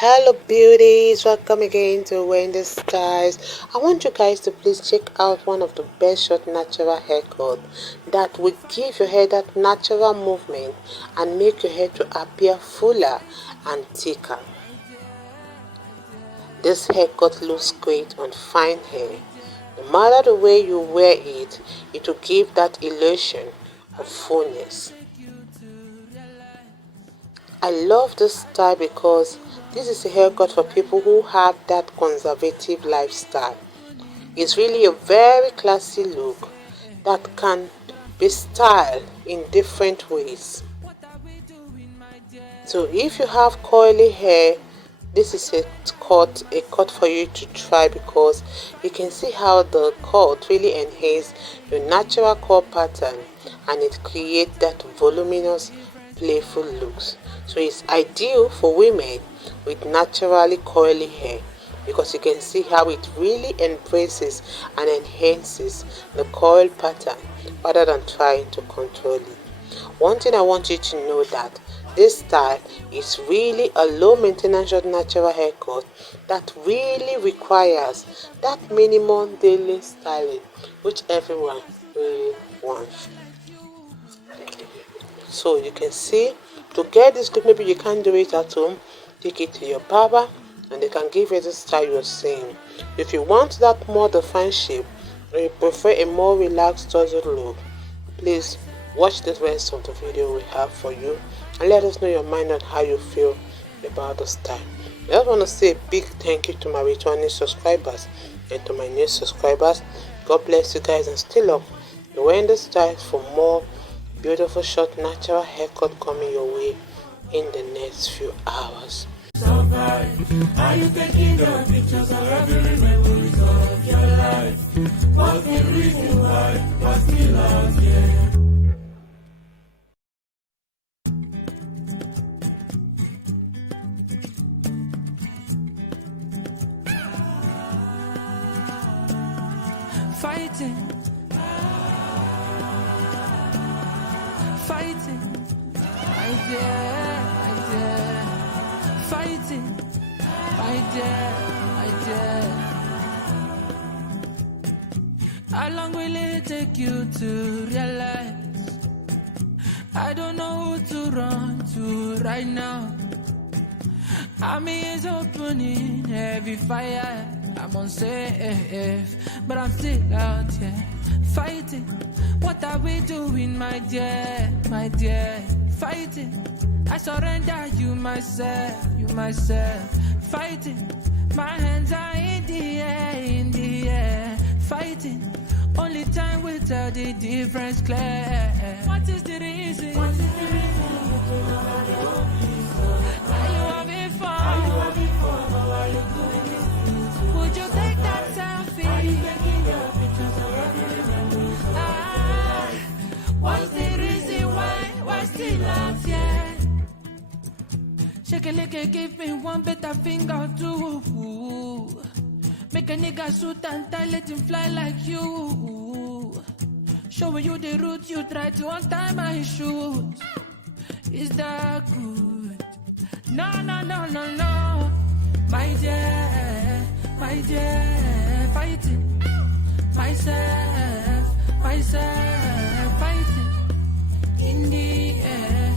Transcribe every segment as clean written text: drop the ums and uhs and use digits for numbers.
Hello beauties, welcome again to Winnie Styles. I want you guys to please check out one of the best short natural haircut that will give your hair that natural movement and make your hair to appear fuller and thicker. This haircut looks great on fine hair. No matter the way you wear it, it will give that illusion of fullness. I love this style because this is a haircut for people who have that conservative lifestyle. It's really a very classy look that can be styled in different ways. So if you have curly hair, this is a cut for you to try because you can see how the cut really enhances your natural curl pattern and it creates that voluminous, playful looks. So it's ideal for women with naturally curly hair because you can see how it really embraces and enhances the curl pattern rather than trying to control it. One thing I want you to know that this style is really a low maintenance natural haircut that really requires that minimum daily styling which everyone really wants. So you can see, to get this look, maybe you can't do it at home, take it to your barber and they can give you the style you're seeing. If you want that more defined shape or you prefer a more relaxed tousled look, please watch the rest of the video we have for you and let us know your mind on how you feel about the style. I just want to say a big thank you to my returning subscribers and to my new subscribers. God bless you guys and still up. You're wearing the styles for more beautiful short natural haircut coming your way in the next few hours. Survive. Are you taking the pictures of every memories of your life? What's the reason why we're still out here? Fighting, I dare, fighting, I dare. How long will it take you to realize? I don't know who to run to right now. Army is opening heavy fire. I'm unsafe, but I'm still out here fighting. What are we doing, my dear, fighting? I surrender you myself, fighting. My hands are in the air, fighting. Only time will tell the difference clear. What is the reason? Are you having fun? How are you doing this? Would you take that selfie? Are you taking your pictures of every memory? What's the reason why we're still out here? Shake a lick, give me one better finger too. Make a nigga suit and tie, let him fly like you. Showing you the route, you try to untie my shoes. Is that good? No. My dear, fighting myself, fighting in the air,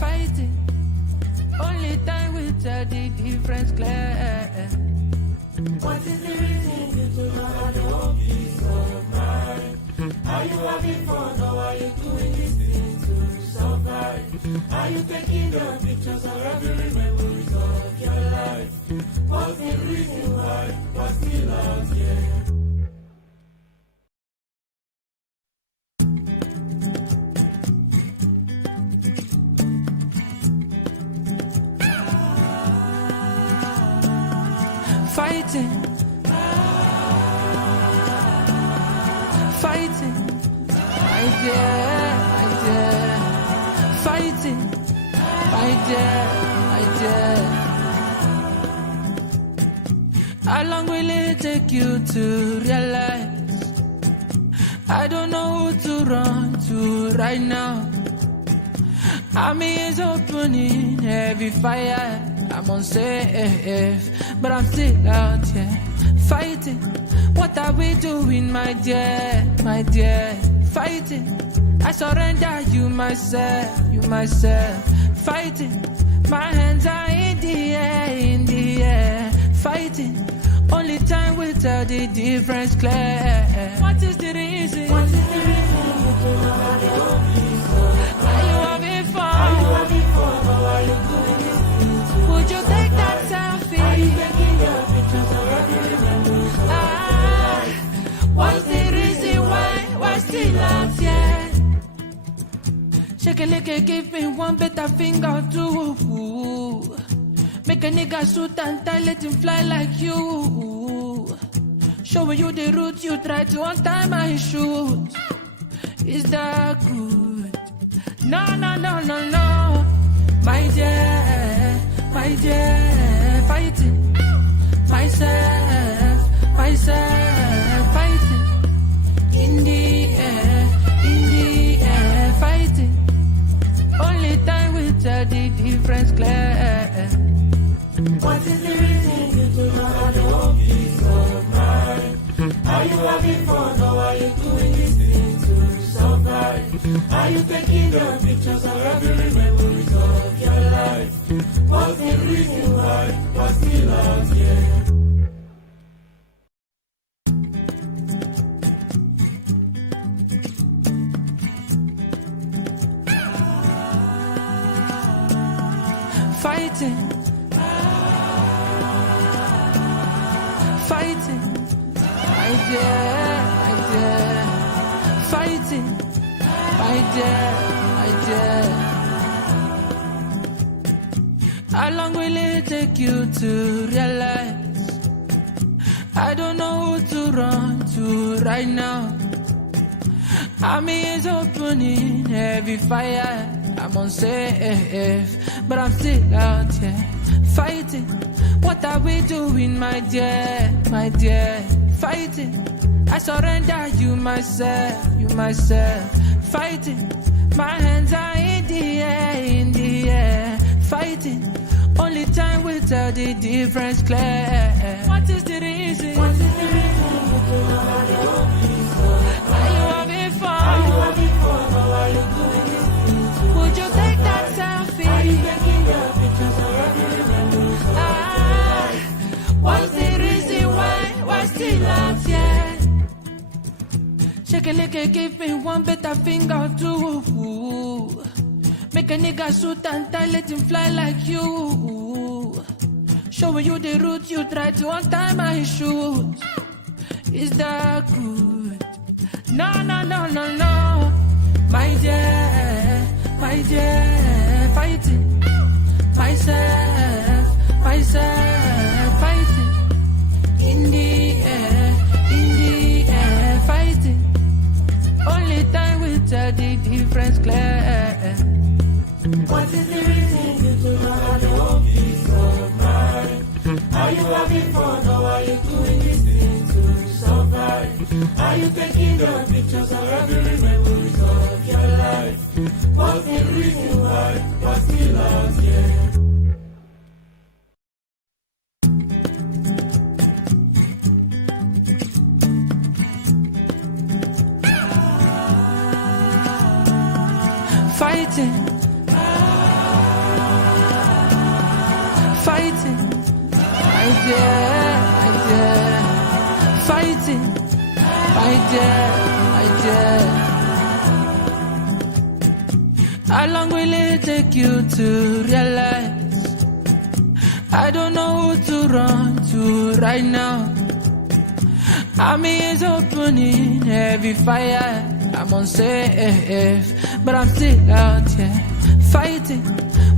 fighting. Only time will tell the difference clear. What is the reason you do not have your peace of mind? Are you having fun or are you doing this thing to survive? Are you taking the pictures of every memories of your life? What's the reason why we're still out here? Fighting, I dare, fighting, I dare. How long will it take you to realize? I don't know who to run to right now. Army is opening heavy fire. I'm unsafe, but I'm still out here fighting. What are we doing, my dear, my dear? Fighting. I surrender you myself, fighting. My hands are in the air, fighting. Only time will tell the difference clear. What is the reason? What is the reason you do not have your peace of mind? Are you having fun? Are you having fun or are you doing this thing to Would you yourself? take that selfie? Are you taking your pictures of every memories of Ah, what's the reason why still out here? Shake a lick, give me one better finger too. Make a nigga suit and tie, let him fly like you. Showing you the route, you try to untie my shoes. Is that good? No, no, no, no, no. My dear, fighting. Myself, fighting. In the air, fighting. Only time will tell the difference clear. What is the reason you do not have your peace of mind? Are you having fun or are you doing this thing to survive? Are you taking the pictures of every memories of your life? What's the reason why we're still out here? Fighting. My dear, fighting, my dear. How long will it take you to realize? I don't know who to run to right now. Army is opening heavy fire. I'm unsafe, but I'm still out here fighting. What are we doing, my dear, my dear? Fighting. I surrender you myself, fighting. My hands are in the air, fighting. Only time will tell the difference clear. What is the reason? What is the reason you do not have your peace of mind? Are you having fun? Are you having fun or are you doing this thing to Would you take that yourself? selfie? Are you taking your pictures of every memories of Ah, what's the reason why still out here? Shake a lick, give me one better finger too. Make a nigga suit and tie, let him fly like you. Showing you the route, you try to untie my shoes. Is that good? No, no, no, no, no. My dear, fighting. Myself, fighting. In the air, fighting. Only time will tell the difference clear. What is the reason you do not have your peace of mind? Are you having fun or are you doing this thing to survive? Are you taking the pictures of every memories of your life? What's the reason why we're still out here? Fighting. My dear. Fighting. My dear. How long will it take you to realize? I don't know who to run to right now. Army is opening heavy fire. I'm unsafe, but I'm still out here fighting.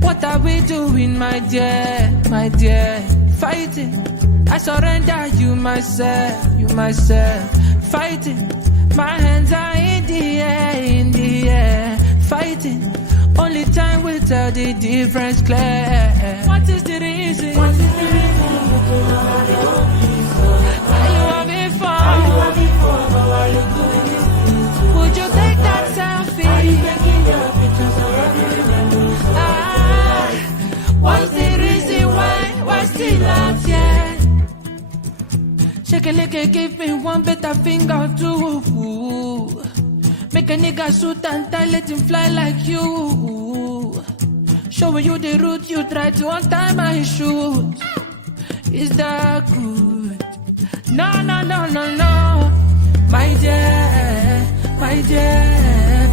What are we doing, my dear, my dear? Fighting. I surrender you myself, fighting. My hands are in the air, fighting. Only time will tell the difference clear. What is the reason? What is the reason you do not have your peace of mind? Are you having fun? Are you having fun or are you doing this thing to Would you take that survive? selfie? Are you taking your pictures of every memory Lick, give me one better finger too. Make a nigga shoot and tie, let him fly like you. Showing you the route, you try to untie my shoes. Is that good? No. My dear,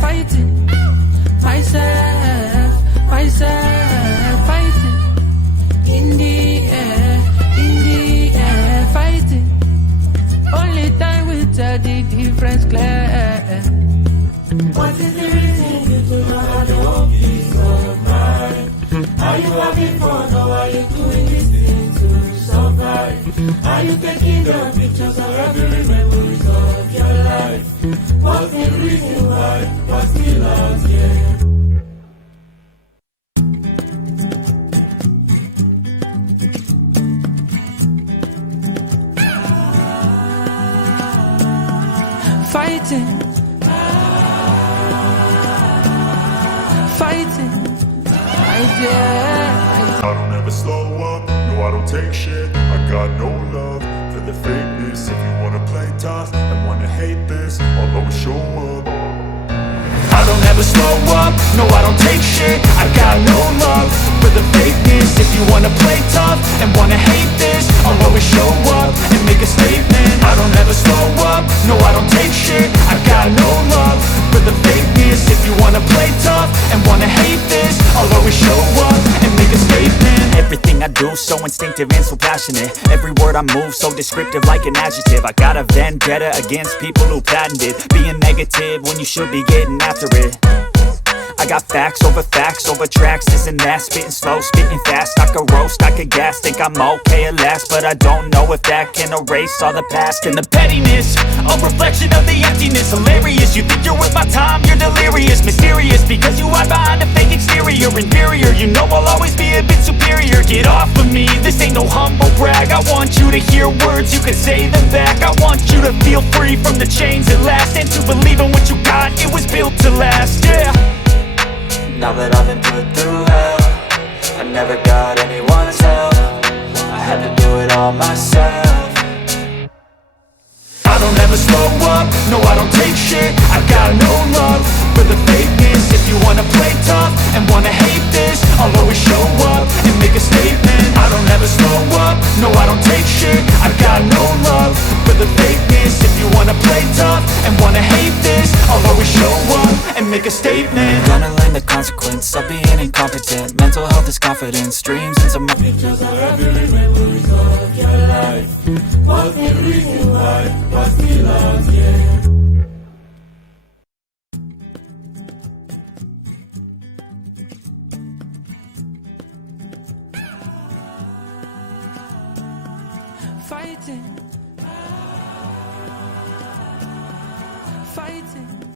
fighting myself, fighting in the air, fighting. Only time will tell the difference clear. What is the reason you do not have your peace of mind? Are you having fun or are you doing this thing to survive? Are you taking the pictures of every memories of your life? What's the reason why? What's the love, yeah? Fighting, I don't ever slow up, no I don't take shit. I got no love for the fakeness. If you wanna play tough and wanna hate this, I'll always show up. I don't ever slow up, no I don't take shit. I got no love for the fakeness. If you wanna play tough and wanna hate this, I'll always show up and make a statement. I don't ever slow up, no I don't take shit. I got no love for the fakeness. If you wanna play tough and wanna hate this, I'll always show up and make a statement. Everything I do so instinctive and so passionate. Every word I move so descriptive like an adjective. I got a vendetta against people who patented being negative when you should be getting after it. I got facts over tracks, this and that. Spitting slow, spitting fast. I could roast, I could gas. Think I'm okay at last, but I don't know if that can erase all the past. And the pettiness, a reflection of the emptiness. Hilarious, you think you're worth my time, you're delirious. Mysterious, because you hide behind a fake exterior. Inferior, you know I'll always be a bit superior. Get off of me, this ain't no humble brag. I want you to hear words, you can say them back. I want you to feel free from the chains at last, and to believe in what you got, it was built to last, yeah. Now that I've been put through hell, I never got anyone's help. I had to do it all myself. I don't ever slow up, no I don't take shit. I got no love for the fakeness. If you wanna play tough and wanna hate this, I'll always show up and make a statement. I don't ever slow up, no I don't take shit. I got no love for the fakeness. If you wanna play tough and wanna hate this, I'll always show up and make a statement. Gonna learn the consequence of being incompetent. Mental health is confidence, dreams and some Pictures of every memories of your life. What's the reason why? What's the love, yeah? fighting.